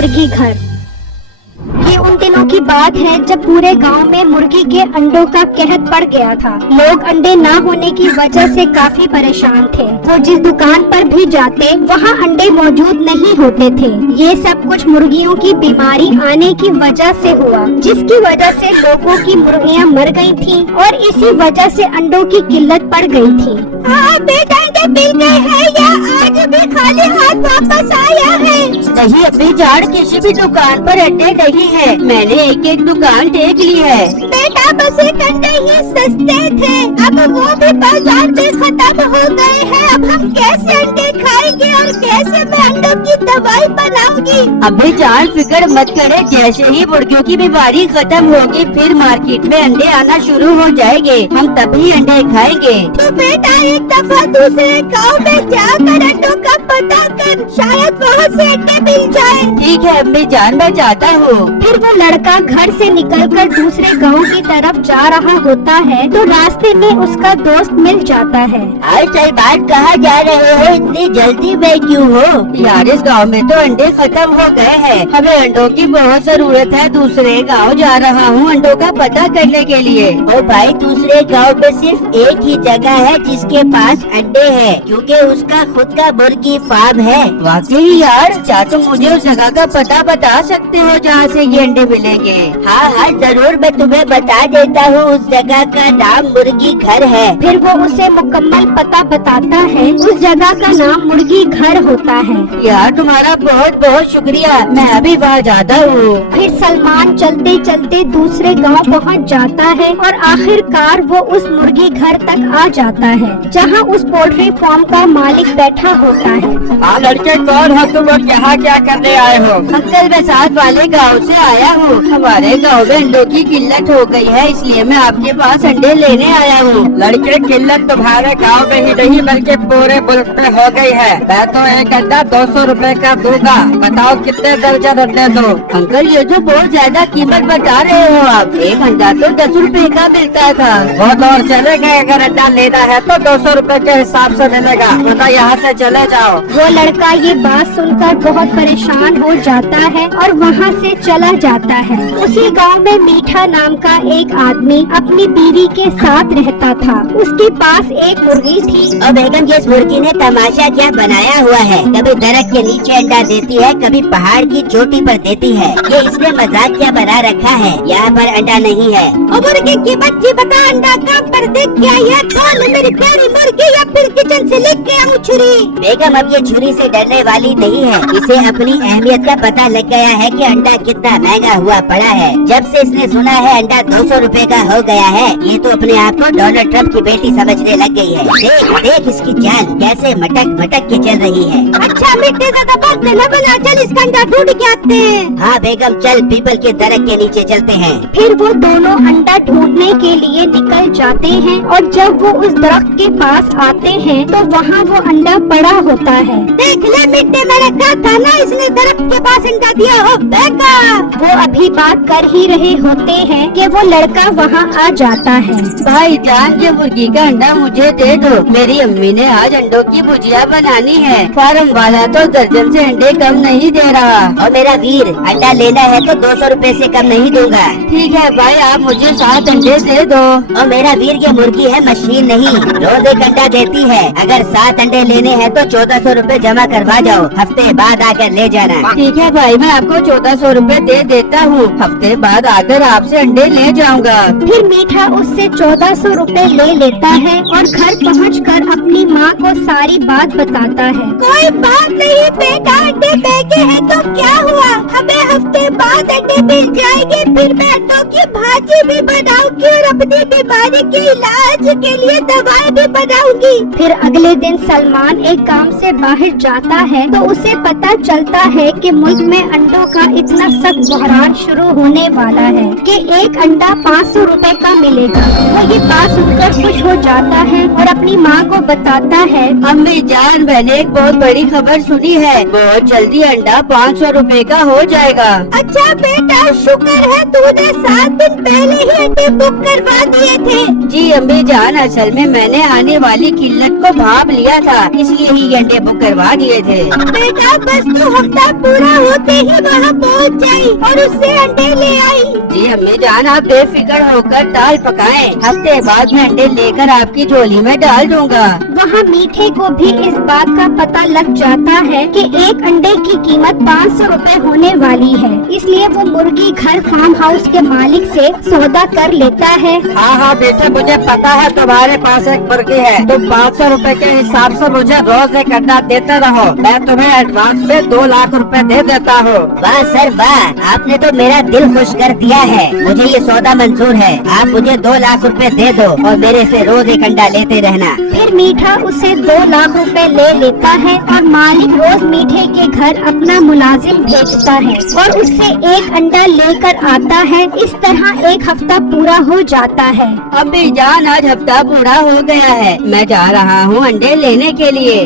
मुर्गी घर। ये उन दिनों की बात है जब पूरे गांव में मुर्गी के अंडों का कहर पड़ गया था। लोग अंडे ना होने की वजह से काफी परेशान थे। वो जिस दुकान पर भी जाते वहाँ अंडे मौजूद नहीं होते थे। ये सब कुछ मुर्गियों की बीमारी आने की वजह से हुआ, जिसकी वजह से लोगों की मुर्गियाँ मर गई थीं और इसी वजह से अंडों की किल्लत पड़ गई थी। बेटा अंडे मिल गए हैं या आज भी खाली हाथ वापस आया है? नहीं अभी जान किसी भी दुकान पर अंडे नहीं है। मैंने एक एक दुकान देख ली है। बेटा बस एक अंडे ही सस्ते थे, अब वो भी बाजार में खत्म हो गए हैं। अब हम कैसे अंडे खाएंगे और कैसे मैं अंडों की दवाई बनाऊंगी? अभी जान फिक्र मत करे, जैसे ही मुर्गियों की बीमारी खत्म होगी फिर मार्केट में अंडे आना शुरू हो जाएंगे, हम तभी अंडे खाएंगे। तो बेटा एक दफा दूसरे गांव में जाकर अंडों का पता कर, शायद वहाँ से अंडे मिल जाए। ठीक है अम्मी जान, मैं जाता हूँ। फिर वो लड़का घर से निकलकर दूसरे गांव की तरफ जा रहा होता है तो रास्ते में उसका दोस्त मिल जाता है। सही बात, कहाँ जा रहे हो? इतनी जल्दी में क्यों हो? यार इस गांव में तो अंडे खत्म हो गए हैं, हमें अंडों की बहुत जरूरत है। दूसरे गांव जा रहा हूँ अंडों का पता करने के लिए। ओ भाई दूसरे गांव में सिर्फ एक ही जगह है जिसके पास अंडे हैं, क्योंकि उसका खुद का मुर्गी फार्म है। वाकई यार, क्या तुम मुझे उस जगह का पता बता सकते हो जहाँ से ये अंडे मिलेंगे? हाँ जरूर, मैं तुम्हें बता देता हूँ। उस जगह का नाम मुर्गी घर है। फिर वो उसे मुकम्मल पता बताता है। उस जगह का नाम मुर्गी घर होता है। यार तुम्हारा बहुत बहुत शुक्रिया, मैं अभी वहाँ जाता हूँ। फिर सलमान चलते चलते दूसरे गांव पहुंच जाता है और आखिरकार वो उस मुर्गी घर तक आ जाता है जहां उस पोल्ट्री फार्म का मालिक बैठा होता है। लड़के कौन हो तुम और यहाँ क्या करने आए हो? अंकल मैं साथ वाले गांव से आया हूँ। हमारे गांव में अंडों की किल्लत हो गई है, इसलिए मैं आपके पास अंडे लेने आया हूँ। लड़के किल्लत तुम्हारे गांव में ही नहीं बल्कि पूरे मुल्क में हो गई है। मैं तो एक अंडा 200 रुपए का दूंगा, बताओ कितने दर्जन अंडे दो? अंकल ये तो बहुत ज्यादा कीमत बता रहे हो आप, एक अंडा तो 10 रुपए का मिलता था। वो दौर चले गए, अगर अंडा लेना है तो 200 रुपए के हिसाब से मिलेगा, वरना यहाँ से चले जाओ। वो लड़का ये बात सुनकर बहुत परेशान हो जाता है और वहाँ से चला जाता है। उसी गांव में मीठा नाम का एक आदमी अपनी बीवी के साथ रहता था। उसके पास एक मुर्गी थी। और बेगम ये मुर्गी ने तमाशा क्या बनाया हुआ है, कभी दरख्त के नीचे अंडा देती है, कभी पहाड़ की चोटी पर देती है। ये इसने मजाक क्या बना रखा है, यहाँ पर अंडा नहीं है। मुर्गी की बच्ची बता अंडा कहाँ पर देख के आई है? कौन मेरी प्यारी मुर्गी या फिर किचन से लेके आऊँ छुरी? बेगम अब ये छुरी से डरने वाली नहीं है, इसे अपनी अहमियत का पता लग गया है कि अंडा कितना महंगा हुआ पड़ा है। जब से इसने सुना है अंडा 200 रुपए का हो गया है, ये तो अपने आप को डोनाल्ड ट्रम्प की बेटी समझने लग गई है। देख देख इसकी जान कैसे मटक मटक के चल रही है। अच्छा मिट्टी ज्यादा बात न बना, चल इसका अंडा ढूंढ के आते हैं। हाँ बेगम चल, पीपल के दरख्त के नीचे चलते हैं। फिर वो दोनों अंडा ढूंढने के लिए निकल जाते हैं और जब वो उस दरख्त के पास आते हैं तो वहाँ वो अंडा पड़ा होता है। देख ले मिट्टी, मैंने कहा था ना इसने दरख्त के पास अंडा दिया हो। वो अभी बात कर ही रहे होते हैं कि वो लड़का वहाँ आ जाता है। भाई जान ये मुर्गी का अंडा मुझे दे दो, मेरी अम्मी ने आज अंडों की भुजिया बनानी है। फार्म वाला तो दर्जन से अंडे कम नहीं दे रहा। और मेरा वीर अंडा लेना है तो 200 रुपए से कम नहीं दूंगा। ठीक है भाई आप मुझे 7 अंडे दे दो। और मेरा वीर ये मुर्गी है मशीन नहीं, रोज एक अंडा देती है। अगर 7 अंडे लेने हैं तो 1400 रुपए जमा करवा जाओ, हफ्ते बाद आकर ले जाना। ठीक है भाई मैं आपको 1400 रुपए दे देता हूँ, हफ्ते बाद आकर आपसे अंडे ले जाऊंगा। फिर मीठा उससे 1400 रुपए ले लेता है और घर पहुंचकर अपनी माँ को सारी बात बताता है। कोई बात नहीं बेटा, अंडे महंगे हैं तो क्या हुआ, हमें हफ्ते बाद अंडे मिल जाएंगे। फिर मैं अंडों की भाजी भी बनाऊंगी और अपनी बीमारी के इलाज के लिए दवाई भी बनाऊंगी। फिर अगले दिन सलमान एक काम से बाहर जाता है तो उसे पता चलता है कि मुल्क में अंडों का इतना सख्त बहरान शुरू होने वाला है कि एक अंडा 500 रुपए का मिलेगा। वो ये बात सुनकर खुश हो जाता है और अपनी माँ को बताता है। अम्मी जान मैंने एक बहुत बड़ी खबर सुनी है, बहुत जल्दी अंडा 500 रुपए का हो जाएगा। अच्छा बेटा शुक्र है तूने 7 दिन पहले ही अंडे बुक करवा दिए थे। जी अम्मी जान, असल में मैंने आने वाली किल्लत को भाप लिया था, इसलिए ही अंडे बुक करवा दिए थे। बेटा बस तू हफ्ता पूरा होते ही वहाँ पहुँच जाई और उससे अंडे ले आई। जी अम्मी जान, आप बेफिक्र होकर दाल पकाएं, हफ्ते बाद में अंडे लेकर आपकी झोली में डाल दूंगा। वहाँ मीठे को भी इस बात का पता लग जाता है कि एक अंडे की कीमत 500 रुपए होने वाली है, इसलिए वो मुर्गी घर फार्म हाउस के मालिक से सौदा कर लेता है। हाँ हाँ बेटा, मुझे पता है तुम्हारे पास एक मुर्गी है, तुम 500 रुपए के हिसाब से मुझे रोज एक अंडा देते रहो, मैं तुम्हें एडवांस में 2 लाख रुपए दे देता हूँ। वाह सर वाह, आपने तो मेरा दिल खुश कर दिया है। मुझे ये सौदा मंजूर है, आप मुझे 2 लाख रुपए दे दो और मेरे से रोज एक अंडा लेते रहना। फिर मीठा उसे 2 लाख रुपए ले लेता है और मालिक रोज मीठे के घर अपना मुलाजिम भेजता है और उससे एक अंडा लेकर आता है। इस तरह एक हफ्ता पूरा हो जाता है। अम्मी जान, आज हफ्ता पूरा हो गया है, मैं जा रहा हूँ अंडे लेने के लिए।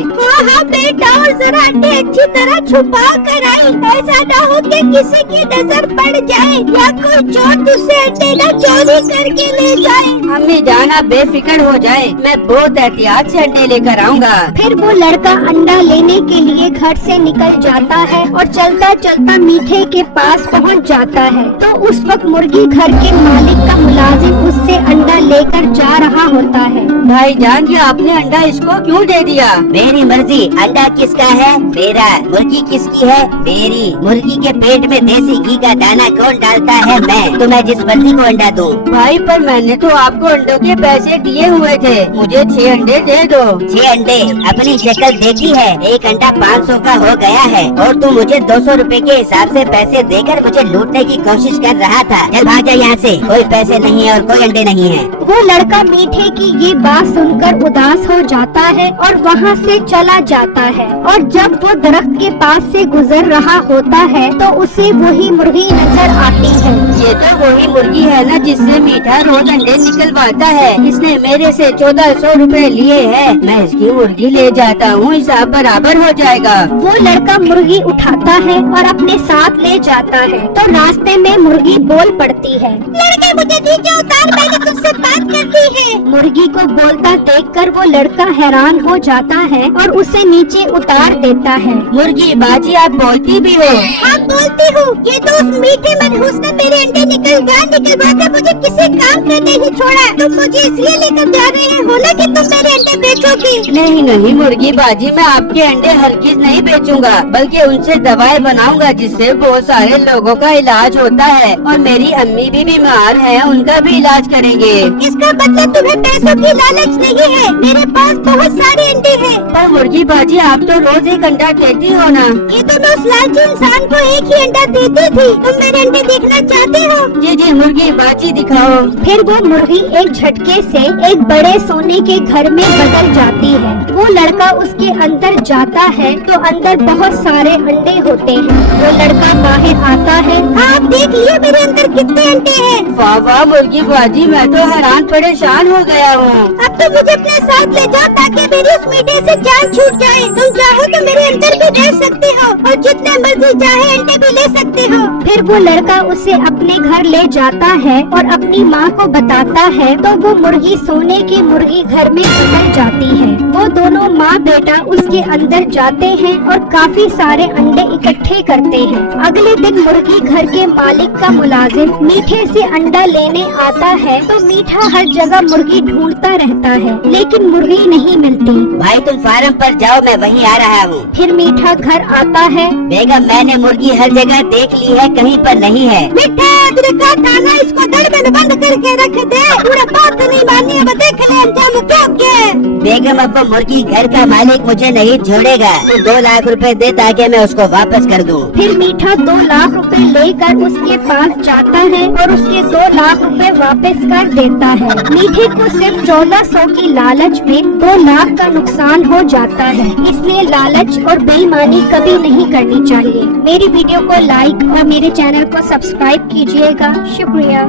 हाँ बेटा, और जरा अंडे अच्छी तरह छुपा कर आई, ऐसा ना हो कि किसी की नजर पड़ जाए या कोई चोर तुझसे अंडे ना चोरी करके ले जाए। अम्मी जान, आप बेफिक्र हो जाए, मैं बहुत एहतियात से अंडे लेकर आऊँगा। फिर वो लड़का अंडा लेने के लिए घर से निकल जाता है और चलता चलता मीठे के पास पहुंच जाता है। तो उस वक्त मुर्गी घर के मालिक का मुलाजिम उससे अंडा लेकर जा रहा होता है। भाईजान, ये आपने अंडा इसको क्यों दे दिया? मेरी मर्जी, अंडा किसका है? मेरा। मुर्गी किसकी है? मेरी। मुर्गी के पेट में देसी घी का दाना कौन डालता है? मैं। तो मैं जिस मर्जी को अंडा दूं। भाई, पर मैंने तो आपको अंडों के पैसे दिए हुए थे, मुझे 6 अंडे दे दो। 6 अंडे? अपनी शक्ल देखी है, एक अंडा 500 का हो गया है और तू मुझे 200 रुपए के हिसाब से पैसे देकर मुझे लूटने की कोशिश कर रहा था। चल भाग जा यहाँ से, कोई पैसे नहीं है और कोई अंडे नहीं है। वो लड़का मीठे की ये बात सुनकर उदास हो जाता है और वहाँ से चला जाता है। और जब वो दरख्त के पास से गुजर रहा होता है तो उसे वही मुर्गी नजर आती है। ये तो वही मुर्गी है ना जिससे मीठा रोज अंडे निकलवाता है। इसने मेरे से 1400 रुपए लिए हैं। मैं इसकी मुर्गी ले जाता हूँ, हिसाब बराबर हो जाएगा। वो लड़का मुर्गी उठाता है और अपने साथ ले जाता है। तो रास्ते में मुर्गी बोल पड़ती है, लड़के मुझे नीचे उतार, मैंने तुझसे बात करनी है। मुर्गी को बोलता देखकर वो लड़का हैरान हो जाता है और उसे नीचे उतार देता है। मुर्गी बाजी, आप बोलती भी हो? हाँ बोलती हूँ। ये तो उस मीठे मनहूस ने मेरे अंडे निकलवा कर मुझे किसी काम पे नहीं छोड़ा। तुम मुझे इसलिए लेकर जा रहे हो ना कि तुम मेरे अंडे बेचोगी। नहीं नहीं मुर्गी बाजी, मैं आपके अंडे हरगिज नहीं बेचूंगा, बल्कि उनसे दवाई बनाऊंगा जिससे बहुत सारे लोगों का इलाज होता है। और मेरी अम्मी भी बीमार है, उनका भी इलाज करेंगे। इसका मतलब तुम्हें पैसों की लालच नहीं है? मेरे पास बहुत सारे अंडे हैं। पर मुर्गी बाजी, आप तो रोज एक अंडा देती हो ना। ये तो मैं उस लालची इंसान को एक ही अंडा देती थी। तुम मेरे अंडे देखना चाहते हो? जी जी मुर्गी बाजी दिखाओ। फिर वो मुर्गी एक झटके से एक बड़े सोने के घर में बदल जाती है। वो लड़का उसके अंदर जाता है तो अंदर बहुत सारे अंडे होते हैं। वो लड़का बाहर आता है। आप देख लिए मेरे अंदर कितने अंडे हैं। वाह वाह मुर्गी बाजी, मैं तो हैरान परेशान हो गया हूँ। अब तो मुझे अपने साथ ले जाओ ताकि मेरी उस मीठे से जान छूट जाए। तुम चाहो तो मेरे अंदर भी रह सकते हो और जितने मर्जी चाहे अंडे भी ले सकते हो। फिर वो लड़का उसे अपने घर ले जाता है और अपनी माँ को बताता है तो वो मुर्गी सोने के मुर्गी घर में बदल जाती है। वो दोनों माँ बेटा उसके अंदर जाते हैं और काफी सारे अंडे इकट्ठे करते हैं। अगले दिन मुर्गी घर के मालिक का मुलाजिम मीठे से अंडा लेने आता है तो मीठा हर जगह मुर्गी ढूंढता रहता है लेकिन मुर्गी नहीं मिलती। भाई तुम फार्म पर जाओ, मैं वहीं आ रहा हूँ। फिर मीठा घर आता है। बेगम, मैंने मुर्गी हर जगह देख ली है, कहीं पर नहीं है। मीठा तुझे कहा था ना इसको दड़ में बंद करके रख दे। पूरा बात तो नहीं माननी, अब देख ले अंजाम क्या है। बेगम, अब वो मुर्गी घर का मालिक मुझे नहीं छोड़ेगा। तो 2 लाख रुपए दे ताकि मैं उसको वापस कर दूं। फिर मीठा 2 लाख रुपए लेकर उसके पास जाता है और उसके 2 लाख रुपए वापस कर देता है। मीठे को सिर्फ 1400 की लालच में 2 लाख का नुकसान हो जाता है। इसलिए लालच और बेईमानी कभी नहीं करनी चाहिए। मेरी वीडियो को लाइक और मेरे चैनल को सब्सक्राइब कीजिएगा। शुक्रिया।